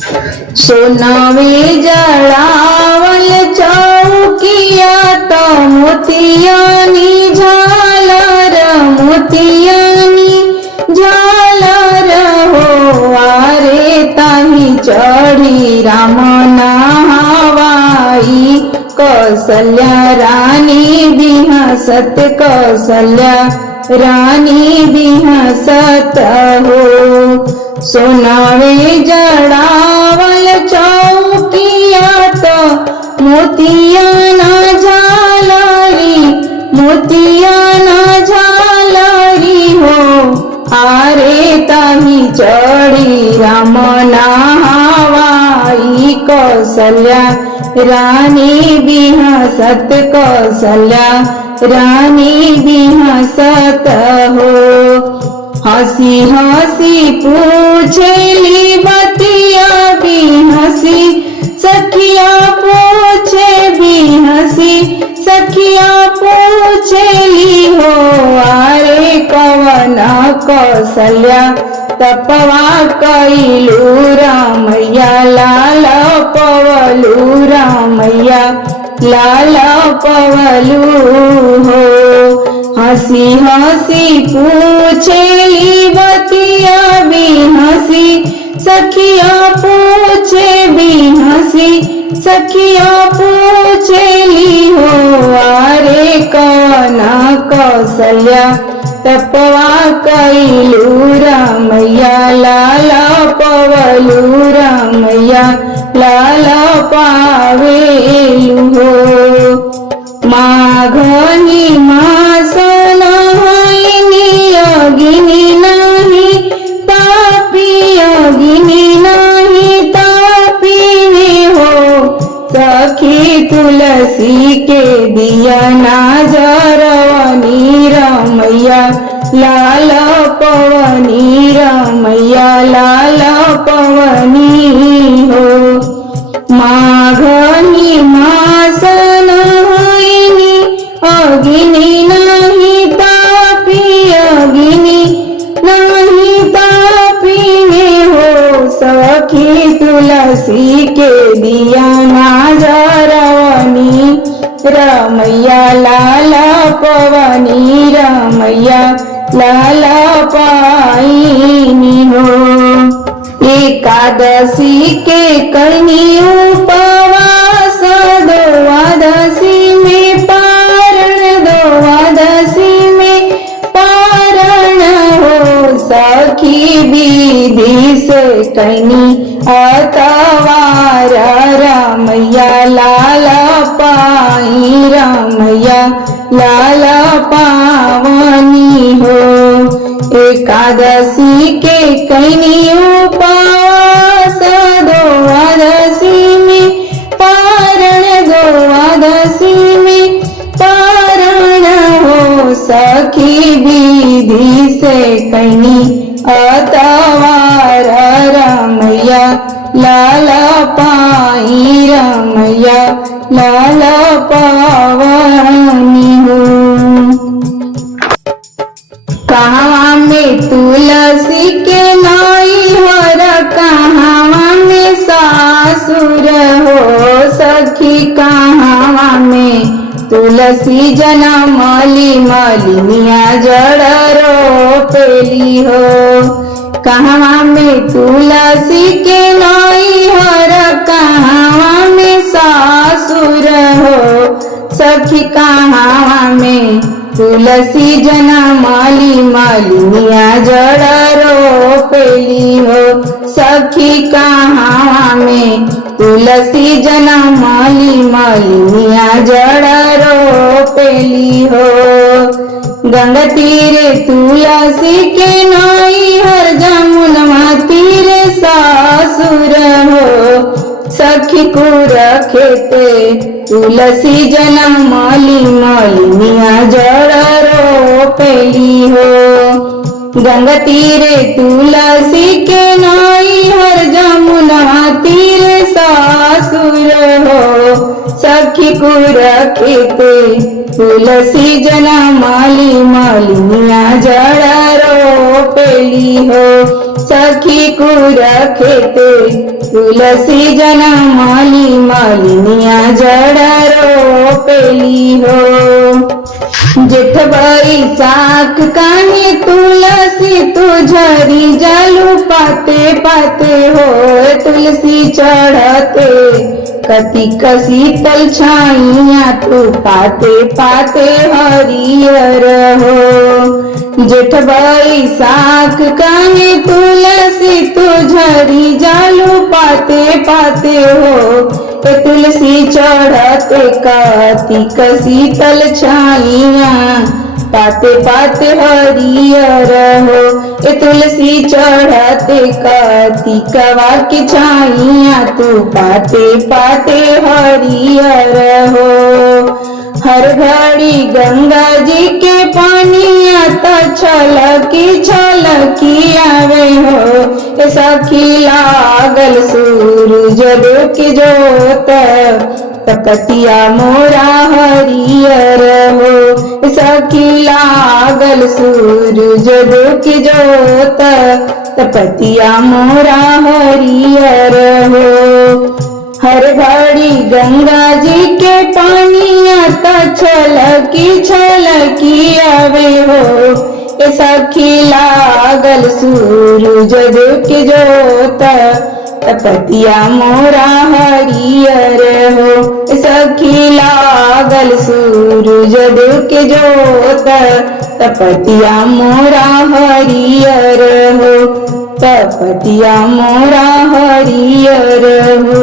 सोनावे जड़ावल चौकिया तो मोतियानी झालर मोतियानी झालर हो आरे ताही चढ़ी राम नहावाई कौशल्या रानी बिहसत कौशल्या रानी बिहसत हो। सोनावे जड़ावल चौकिया तो मोतिया ना झालरी मोतिया ना झालरी हो आरे ताही चढ़ी राम नहावाई कौशल्या रानी बिहसत कौशल्या रानी बिहसत हो। हंसी हंसी पूछेली बतिया बिहसी सखिया पूछे बिहसी सखिया पूछेली हो आरे कवन कौशल्या तपवा कैलू रामैया लाल पवलू रामैया लाल पवलू हो। हंसी हंसी पूछेली बतिया बिहसी सखिया पूछे बिहसी सखिया पूछेली हो आरे कवन कौशल्या तपवा कैलू रामैया लाल पवलू रामैया लाल पावेलू हो। माघनी मास नहाइनी योगिनी नहीं तापी योगिनी नहीं तापी में हो सखी तुलसी के दिया ना जरवनी रामैया लाल पवनी रामैया लाल पवनी हो। माघनी मास नहाइनी अग्नि नहीं तापी अग्नि नहीं तापी में हो सखी तुलसी के दिया ना जरवनी रामैया लाल पवनी रामैया लाल पाइनी हो। एकादशी के कहीं उपवास द्वादशी में पारण द्वादशी में पारण हो सखी विधि से कहीं अतवार रामैया लाल पाई रामैया लाल पावनी हो। एकादशी के कहीं उपवास द्वादशी में पारण द्वादशी में पारण हो सखी विधि से कहीं अतवार रामैया लाल पाई रामैया लाल पावनी हो। कहाँ में तुलसी के नैहर कहाँ में सासुर हो सखी कहाँ में तुलसी जनमली मलिनिया जड़ रोपेली हो। कहाँ में तुलसी के नैहर कहाँ में सासुर हो सखी कहाँ में तुलसी जनमली मलिनिया जड़ रोपेली हो सखी कहाँ में तुलसी जनमली मलिनिया जड़ रोपेली हो। गंगा तीरे तुलसी के नैहर जमुना तीरे सासुर हो सखी कुर खेते तुलसी जनमली मलिनिया जड़ रोपेली हो। गंगा तीरे तुलसी के नैहर जमुना तीरे सासुर हो सखी कुर खेते तुलसी जनमली मलिनिया जड़ रोपेली हो सखी कुर खेते तुलसी जनमली मलिनिया जड़ रोपेली हो। जेठ बैसाख काहे तुलसी तू झरी जालू पाते पाते हो। तुलसी चढ़ते कतिक शीतल छाइया तू पाते पाते हरियर हो। जेठ बैसाख काहे तुलसी तू झरी जालू पाते पाते हो। तुलसी चढ़ते कतिक शीतल छाइया पाते पाते हरियर हो। तुलसी चढ़ते कतिकवा की छाइया तू पाते पाते हरियर हो। हर घड़ी गंगा जी के पानिया त छलकी आवे हो। सखी लागल सूरज के जोत तपतिया मोरा हरियर हो। सखी लागल सूरज के जोत तपतिया मोरा हरियर हो। हर घड़ी गंगा जी के पानिया त छलकी आवे हो। सखी लागल सूरज के जोत तपतिया मोरा हरियर हो। सखी लागल सूरज के जोत तपतिया मोरा हरियर हो। तपतिया मोरा हरियर हो।